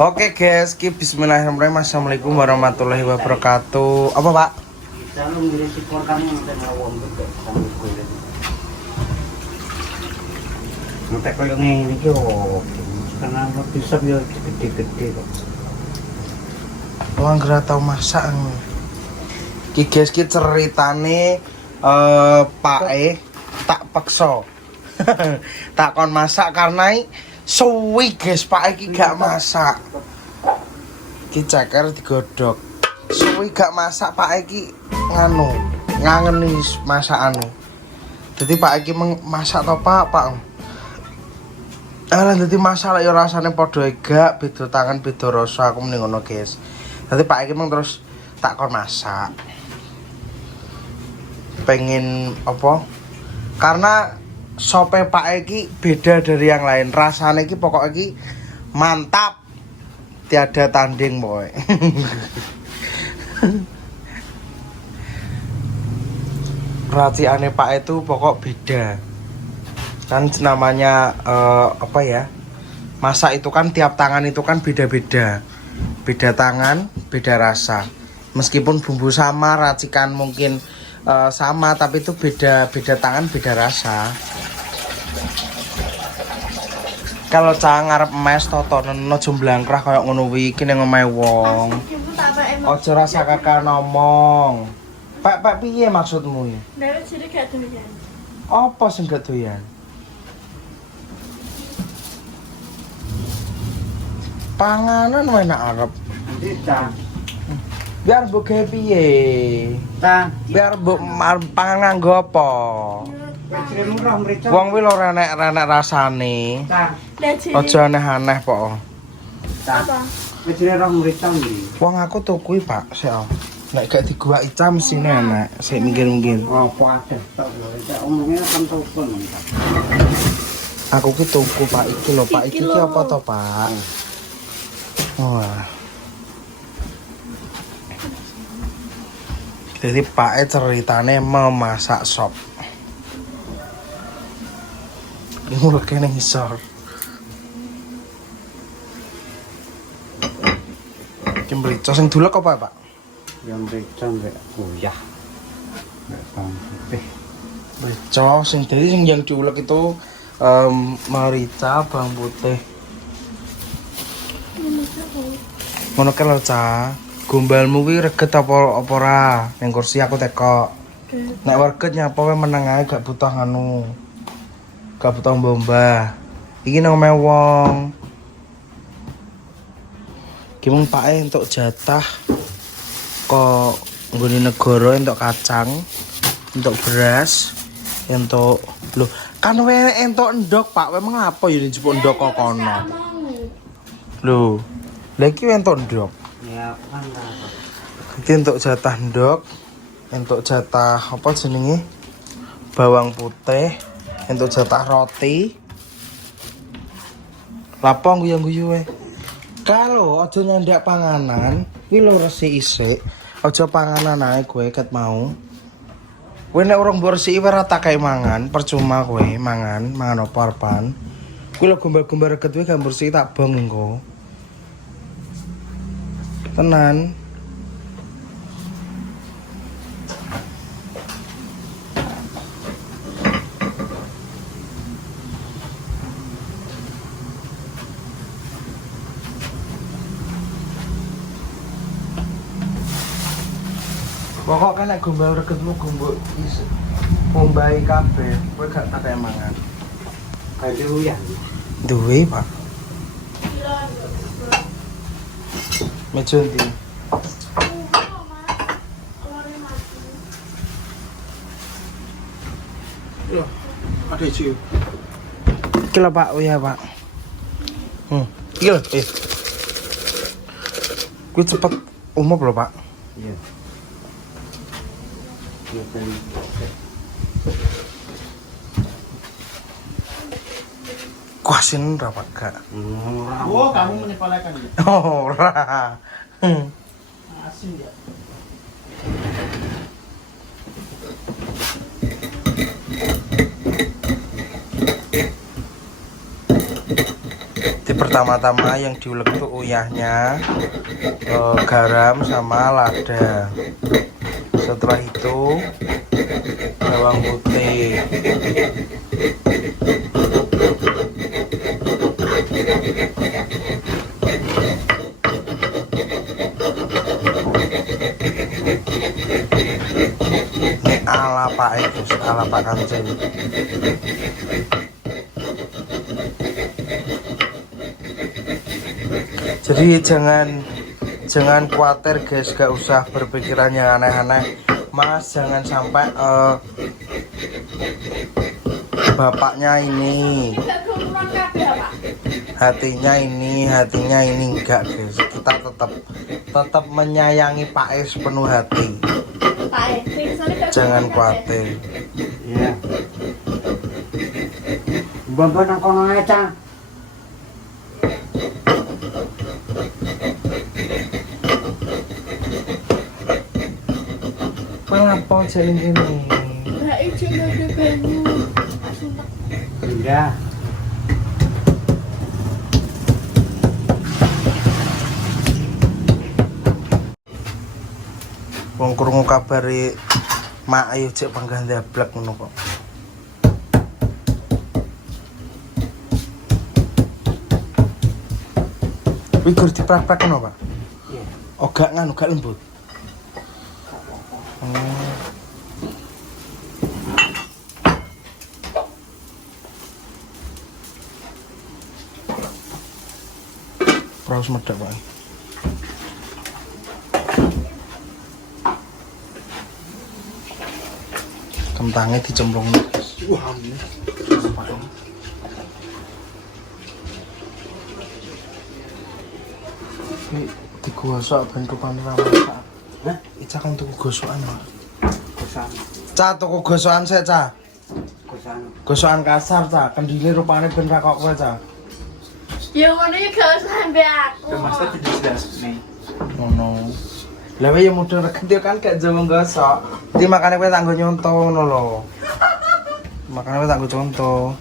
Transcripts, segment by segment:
Oke guys, bismillahirrahmanirrahim. Assalamualaikum warahmatullahi wabarakatuh. Apa pak? Nanti kalau ini karena bisa dia gede-gede kok. Wong ora tau masak. Ki guys ki ceritane Pak tak paksa. Tak kon masak karena suwi guys Pak iki gak masak. Ki ceker digodhog. Suwi gak masak Pak iki ngangeni masakane. Dadi Pak iki masak to Pak. Alah dadi masalah ya rasane padha gak beda tangan beda rasa aku mending ngono guys. Dadi Pak iki terus tak kon masak. Pengen apa? Karena sope Pak iki beda dari yang lain. Rasane iki pokok iki mantap. Tiada tanding boy. Raciane Pak itu pokok beda. Kan namanya apa ya, masak itu kan tiap tangan itu kan beda-beda, beda tangan beda rasa, meskipun bumbu sama, racikan mungkin sama, tapi itu beda tangan beda rasa. Kalau cang ngarep mes totonen jumblangkrah kayak ngono kuwi iki ning omahe wong. Aja rasa kakak ngomong. Pak piye maksudmu ya? Nek jere gak doyan. Apa sing gak doyan? Panganan enak arep. Biar mbok gawe piye? Biar mbok pangan nganggo apa? Wong kuwi lho renek rasane. Aja aneh-aneh kok. Apa? Wong aku tuku Pak, sik. Nek gak diguwaki cam mesine enak, sik minggir-minggir. Apa ada? Omongnya kan telepon. Aku ki tuku Pak iki lho, Pak iki apa to, Pak? Wah. Jadi Pak ceritane memasak sop. Ini lho kene ngisor. Ki mrica sing dulek apa, Pak? Yang merica enggak goyah. Enggak putih. Mrica sing dari sing yang diulek itu merica, bawang putih. Ngono ke lho, Ca. Gombalmu kuwi reget apa ora? Ning kursi aku teko. Nek reget nyapa wae meneng ae gak butuh anu. Gak butuh mbah. Iki nang omahe wong. Ki mung pake entuk jatah kok nggone negara entuk kacang, entuk beras, entuk lho, kan wae entuk endok, Pak. Wae mengapa ya dijupuk endok kok kono. Lho. Lah iki entuk ndok. Ya kan. Iki entuk jatah ndok, entuk jatah apa jenenge? Bawang putih, entuk jatah roti. Lapong guyu-guyu wae. Kalau aja nyandak panganan, kuwi lho resik isik. Aja panganan ae kowe ket mau. Kowe nek urung mbok resiki ora tak kae mangan, percuma kowe mangan apa arepan. Kuwi lho gombal-gombal reget kowe gak bersih tak bong engko. Tenan. Pokok kan nek gombal regetmu gombok isih ngombahi kabeh, kowe gak tak kae mangan. Aduh ya. Duwe, Pak. Meja ndi? Loh, ada isi. Iki lho, Pak. Oh ya, Pak. Iki lho, Kuwi cepet umum lho, Pak. Iya. Iya kan. Kuasin ora, Pak? Gak. Oh, kamu menyepelekan ya? Ora. Asin ya. Jadi pertama-tama yang diulek itu uyahnya, garam sama lada. Setelah itu bawang putih. Ini ala Pak Agus, ala Pak Kancil. Jadi jangan khawatir guys, gak usah berpikiran yang aneh-aneh. Mas jangan sampai bapaknya ini, hatinya ini enggak guys. Kita tetap menyayangi Pak E sepenuh hati. Jangan khawatir. Iya. Bambang nang kono ae, Cang. Kenapa jalan ini? Nah, itu ada banyu. Iya. Wong krungu kabari Mak Ayu cek panggang ndablek ngono kok. Wih gur diprak-prak ngono, Pak? Iya. Oh gak nganu, gak lembut. Praus medhek, Pak. Kentangnya dicemplung guys. Wah, ini. Ini digosok ben rupane ra masak. Hah? Ica kan tuku gosokan, Pak. Kosan. Ca tuku gosokan sik, Ca. Kosan. Gosokan kasar, Ca. Kendile rupane ben ra kok kowe, Ca. Yang mana yang kau sampai aku? Ngono. Lah wae ya mudeng regenti kan gak jawa gosok. Iki makane kowe tak nggo nyonto ngono lho. Makane kowe tak nggo conto.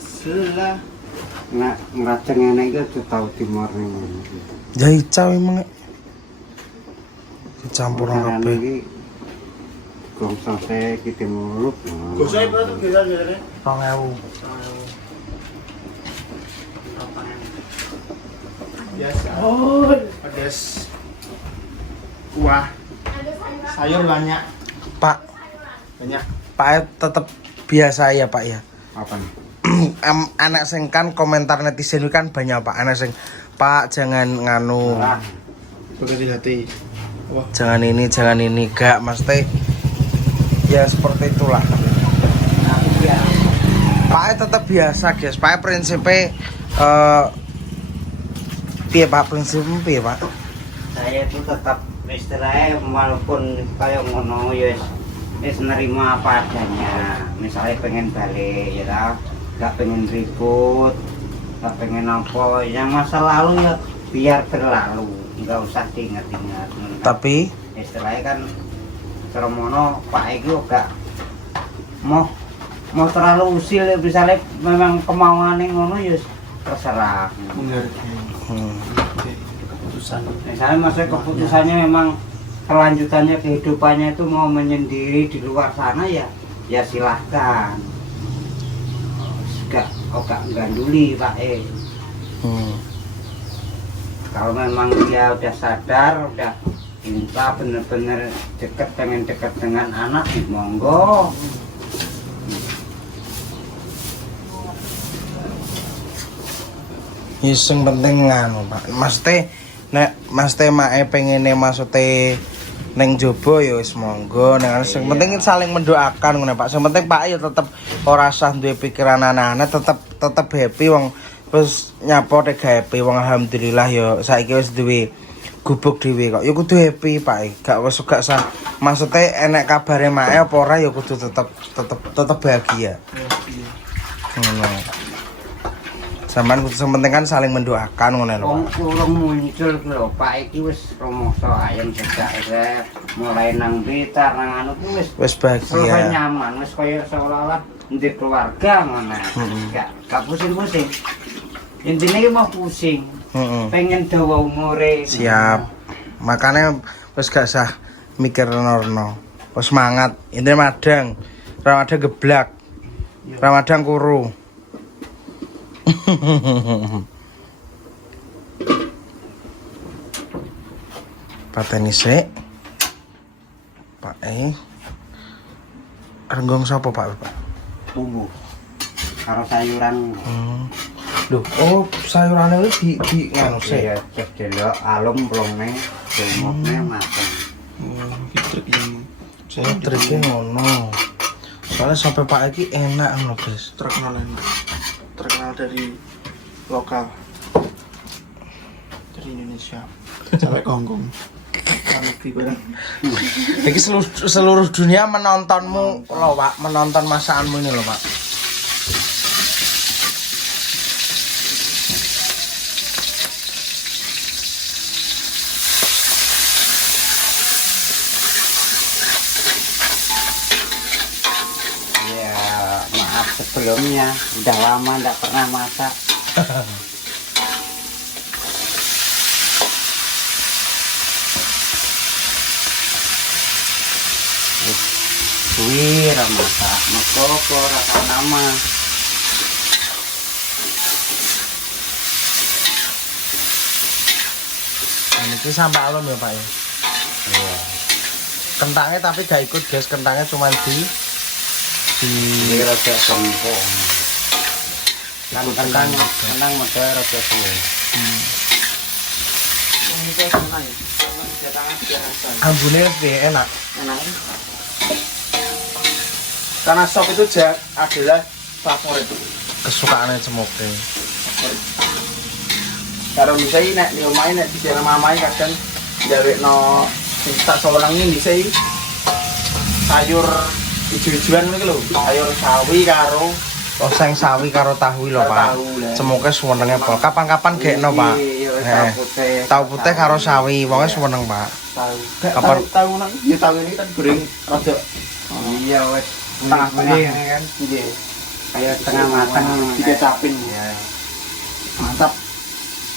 Selah. Nek ngraceng ngene iki aja tau timur ngene. Ya Ica memang dicampur Orang kabeh. iki gongsong saya iki timur. Gosoknya berapa tuh kira-kira? 2000. Biasa. Oh, pedas. Kuah. Sayur banyak. Pak, Banyak. Pak tetap biasa ya, Pak ya. Apa nih? Anak sing kan komentar netizen itu kan banyak, Pak. Anak sing Pak jangan nganu. Salah. Begitu hati. Wah. Jangan ini, gak mesti ya seperti itulah. Pak tetap biasa, guys. Pak prinsipnya piye Pak prinsipnya piye, Pak? Saya tuh tetap istilahnya walaupun kayak ngono ya wis nerima apa adanya. Misalnya pengen balik ya lah, gak pengen ribut, gak pengen apa. Yang masa lalu ya biar berlalu, nggak usah diingat-ingat. Tapi Istilahnya kan Ceromono Pak Eko gak mau terlalu usil, misalnya memang kemauannya ngono ya terserah. Oke, keputusan. Misalnya maksudnya keputusannya memang kelanjutannya kehidupannya itu mau menyendiri di luar sana ya silahkan. Gak ganduli Pak E. Kalau memang dia udah sadar, udah cinta bener-bener pengen deket dengan anak, monggo. Sing penting nganu, Pak. Mesti mae pengene maksude ning jaba ya wis monggo. Ning sing penting saling mendoakan ngono, Pak. Sing penting Pak ya tetep ora usah duwe pikiran aneh-aneh, tetep happy wong wis nyapo tek happy wong alhamdulillah ya saiki wis duwe gubuk dhewe kok. Ya kudu happy, Pak. Gak usah maksude enek kabare mae apa ora ya kudu tetep bahagia. Ngono. Sampeyan penting kan saling mendoakan ngono lho. Wong Pak. urung muncul lho, Pak iki wis rumoso ayam jejak mulai nang Blitar nang anu ku wis selesai Bahagia. nyaman, wis kaya seolah-olah ndek keluarga ngono. Gak pusing-pusing. Intine iki mau pusing. Heeh. Pengen dawa umure. Siap. Makanya wis gak usah mikir norno. Wis semangat. Intine madang. Ramadan geblak. Ramadan kuru. Pateni sik. Pak renggong sapa Pak? Bumbu. Karo sayuran. Loh, oh sayurane di nganu sik. Ya, cek delok alum plonge, lumutne mateng. Gitu yang Saya triknya ngono. Soalnya sampai Pak iki enak ngono, Guys. terkenal enak. Terkenal dari lokal. Dari Indonesia. Sampai ke Hongkong. Sampai barang. Iki seluruh dunia menontonmu loh, Pak. Menonton masakanmu ini loh, Pak. Ya, maaf sebelumnya udah lama nggak pernah masak. Suwi ra masak, makoko rasa nama. Ini sampai alum ya, Pak ya. Iya. Kentangnya tapi gak ikut, guys. Kentangnya cuma di Ini rada sempong. Kan kentang model rada suwe. Itu enak ya. Dia tangan biasa. ambune piye enak. Enak. Karena sop itu adalah favorit. Kesukaannya cemoke. Kalau misalnya nek di rumah nek di dalam mamai kadang gawe no tak sewenang ini bisa sayur ijo-ijoan ngono lho, sayur sawi karo Oseng sawi karo tahu lho, Pak. tahu lah. Cemoke suwenenge pol. Kapan-kapan gekno, Pak. Iya, Tahu putih karo sawi, wonge suweneng, Pak. tahu. Kapan- Tahu nang ya tahu ini kan goreng rada Iya wes tengah-tengah kan nggih. kayak tengah matang Dikecapin. ya. Mantap.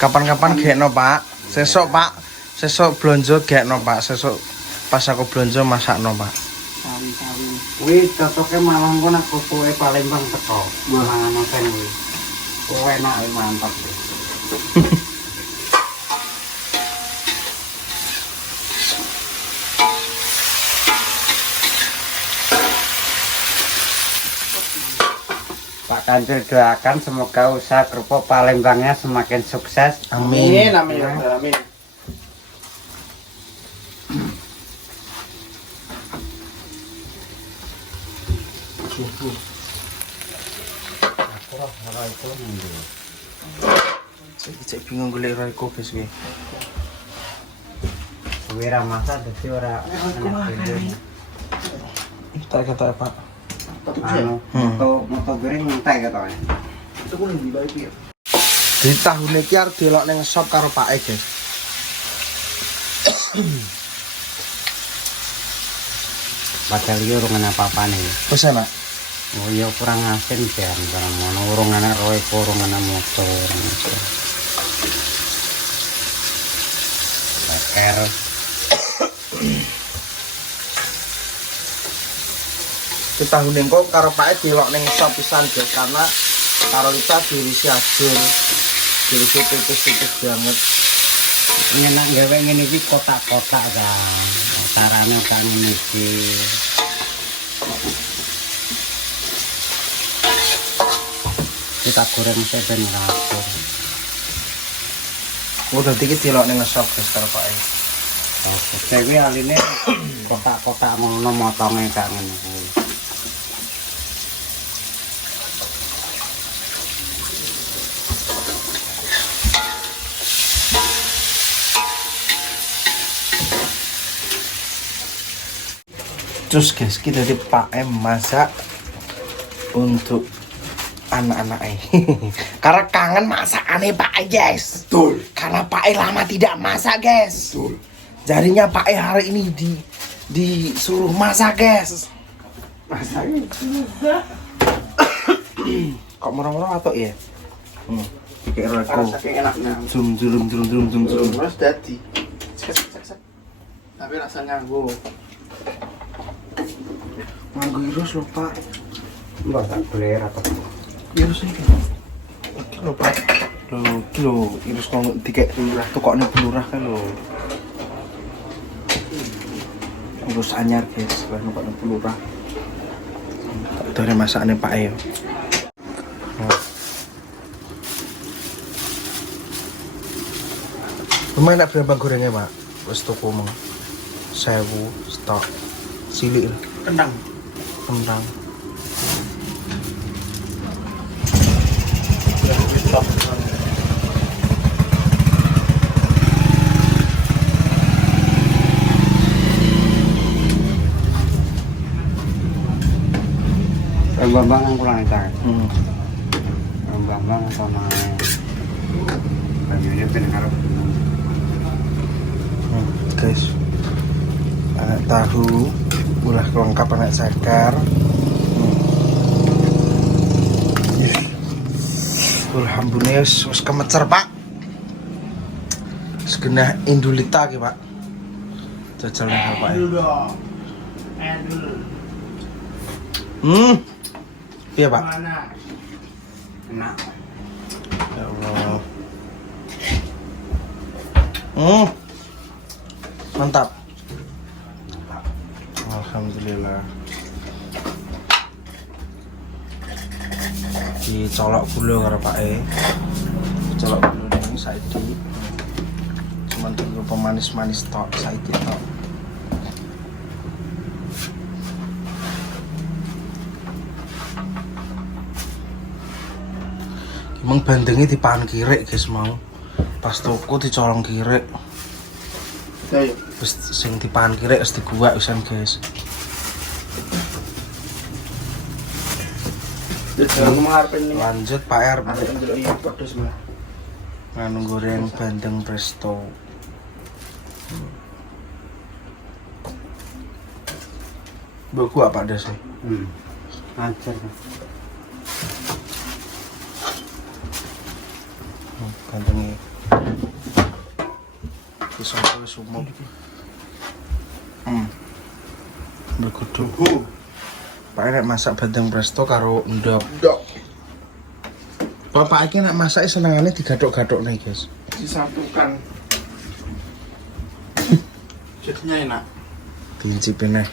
Kapan-kapan gekno, Pak. Sesuk, Pak. Sesuk blonjo gekno, Pak. Sesuk pas aku blonjo masakno, Pak. Sawi-sawi. Wih, cocoknya malah kok nak kowe Palembang teko. Malah ana sen kuwi. Kowe enak mantap. Pak Kancil doakan semoga usaha kerupuk Palembangnya semakin sukses. Amin. Amin ya Rabbal alamin. Cek bingung golek Royco, guys iki. Kowe ra masak dadi ora enak dhewe. Tak kata, Pak. Anu, moto goreng entek ketoke. Itu kuwi di bae iki. Di tahun iki arep delok ning shop karo Pak E, guys. Padahal iki urung ana apa-apane. Wis enak. Oh iya kurang asin jan barang ngono urung ana Royco, urung ana motor. Beker. Di tahun ini kok karo Pak E delok ning shop pisan, guys, karena karo kita dirisi ajur. Dirisi tipis-tipis banget. Nyenak gawe ngene iki kotak-kotak kan. Carane kan iki. Kita goreng sepen rapor. Oh, dadi iki delok ning shop, guys, karo Pak E. Oke, dewe aline kotak-kotak ngono motonge gak ngene kuwi. Terus, guys, kita di Pak E masak untuk anak-anaknya. Karena kangen masakannya Pak E, guys. Betul. Karena Pak E lama tidak masak, guys. Betul. Jadinya Pak E hari ini disuruh masak, guys. Masakin. Kok murah-murah atau ya? Kayak Karena reko. saking enaknya. Zoom. Terus dadi. Cek. Tapi rasanya nganggo. Manggo irus lho, Pak. Mbak tak boleh rapat. Irus iki. Iki lho, Pak. Iki lho, irus kok dikek lurah tukokne lurah kan lho. Irus anyar, guys. Lah tukokne lurah. Dari masakane Pak E. Lumayan nak berapa gorengnya, Pak? Wis tuku mong 1000 stok. Cilik lah, Kendang. kentang. Bambang yang kurang itu. Hmm. Bambang sama banyunya pengen Guys, anak tahu ulah kelengkap anak sakar. Alhamdulillah wis kemecer, Pak. Segenah indulita ki, Pak. Jajal nang apa ya? Iya, Pak. enak. Ya Allah. Mantap. Alhamdulillah. Dicolok gula karo Pak E. Dicolok gula ini saiki. Cuman tunggu pemanis-manis tok saiki tok. Emang bandengnya dipahan kirek guys mau. Pas tuku dicolong kirek. Ya, ya. Terus sing dipahan kirek wis diguwak wisan guys. Jangan mengharapkan ini. Lanjut Pak R. Iya, pedes mah. Nganu goreng bandeng presto. Buku apa ada sih? Lancar. Bandengnya. Bisa wis umum. Berkudu. Pak nek masak bandeng presto karo endok. Dok. Bapak iki nek masak senengane digadhok-gadhok nih, guys. Disatukan. Jadinya enak. Diincipin nih.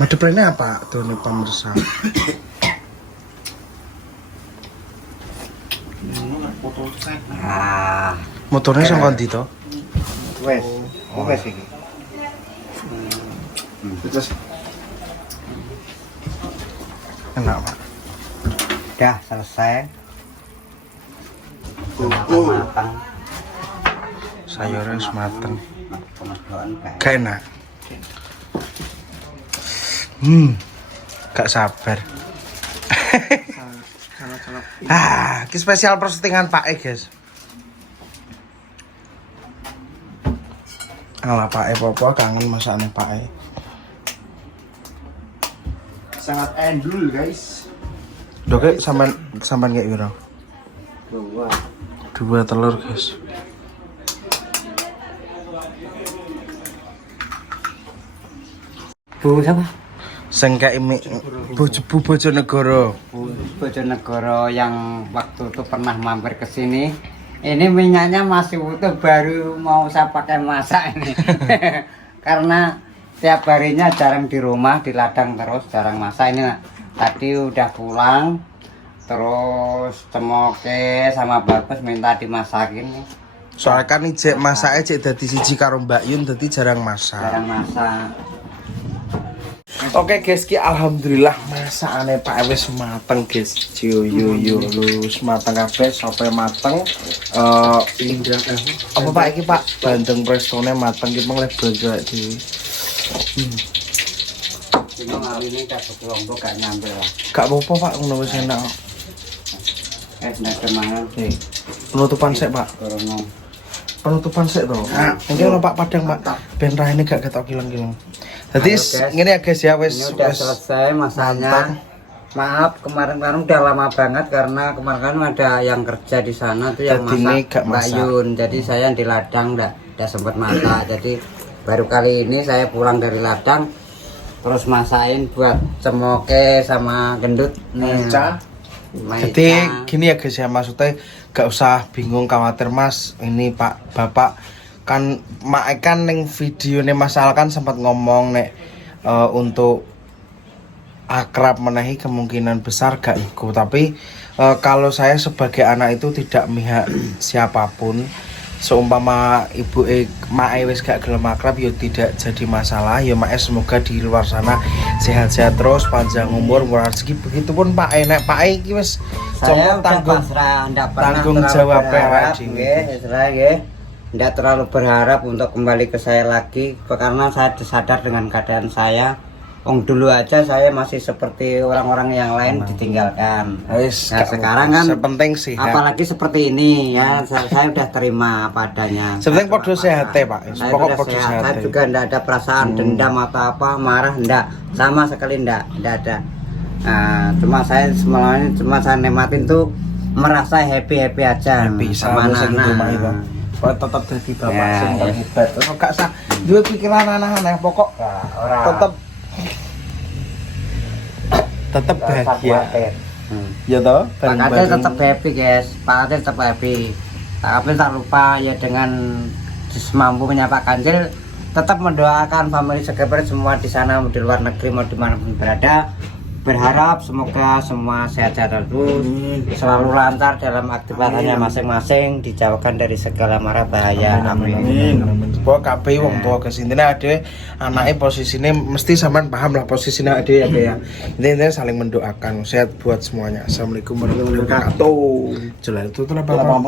Madeprennya apa tuh nih pemirsa? Foto set. Ah, Motornya sing kondi to? wes. Wes iki. Terus Enak, Pak. Udah selesai. Matang. Sayurnya wis mateng. Pemadoan kayak. Gak enak. Gak sabar. sangat-sangat. Ini spesial persettingan Pak E, guys. Alah Pak E, popo kangen masakan Pak E. Sangat endul, guys. Doke sampan kayak gitu. Dua telur, guys. Bu siapa? Sing kayak Bojonegoro. Bojonegoro yang waktu itu pernah mampir ke sini. Ini minyaknya masih utuh, baru mau saya pakai masak ini. Karena tiap harinya jarang di rumah, di ladang terus, jarang masak ini. Tadi udah pulang, terus Cemoke sama Bagus minta dimasakin nih. Soalnya kan ijek masaknya cek dadi siji karo Mbak Yun, dadi jarang masak. Jarang masak. Oke guys, ki alhamdulillah masakane Pak wis mateng guys. Yo wis mateng kabeh, sope mateng. Apa Pak iki Pak? Bandeng prestone mateng ki mung lek blonjo dhewe. bingung hari ini kasih kelompok gak nyampe lah. Gak apa-apa Pak, ngono wis enak. Nek kemangan Nih, penutupan sik Pak. corona. Penutupan sik to. Mungkin ono Pak Padang Pak. Ben raine gak ketok kileng-kileng. Dadi Halo, guys. ngene ya guys ya wis Ini udah selesai masanya. Maaf kemarin-kemarin udah lama banget karena kemarin ada yang kerja di sana tuh yang Jadi ini masak gak Mbak masak. Yun. Jadi saya di ladang nggak sempat masak. Jadi baru kali ini saya pulang dari ladang terus masakin buat cemoke sama gendut nih. Jadi gini ya guys ya, maksudnya gak usah bingung khawatir Mas. Ini Pak Bapak kan mak kan ning video nih Mas Al kan sempat ngomong nek untuk akrab menahi kemungkinan besar gak ikut. Tapi kalau saya sebagai anak itu tidak mihak siapapun. Seumpama ibu mak wis gak gelem akrab ya tidak jadi masalah. Ya mak semoga di luar sana sehat-sehat terus, panjang umur, murah rezeki. Begitupun Pak nek Pak iki wis saya udah tanggung pasrah, nggak pernah tanggung terlalu jawab berharap, PRD. Nggak terlalu berharap untuk kembali ke saya lagi karena saya sadar dengan keadaan saya. Dulu aja saya masih seperti orang-orang yang lain ditinggalkan. Wis Nah, gak sekarang apa-apa. kan sepenting sih. apalagi seperti ini ya, saya udah terima apa adanya. Sepenting Saya podo terima sehat pasrah. Pak. Saya Pokok udah podo sehat. sehat. Saya juga ndak ada perasaan dendam atau apa, marah ndak, sama sekali ndak ada. Nah, cuma saya saya nematin tuh merasa happy aja Happy sama sama sing anak-anak. rumah itu. Kok tetep dadi bapak Ya, sing ya. terhebat. Kok gak usah duwe pikiran aneh-aneh, pokok Ora. tetep Nggak usah bahagia. khawatir. Ya toh, Pak Katil tetap happy guys, Pak Katil tetap happy. Tapi tak lupa ya dengan semampunya Pak Katil tetap mendoakan family Segeber semua di sana di luar negeri mau dimanapun berada. Berharap semoga semua sehat-sehat terus, selalu lancar dalam aktivitasnya masing-masing, dijauhkan dari segala mara bahaya. Amin. Pokok kabeh wong tua kesintine ade anake posisine mesti sampean paham lah posisine ade ya. Intinya saling mendoakan sehat buat semuanya. Assalamualaikum warahmatullahi wabarakatuh. Jelas itu telah bapak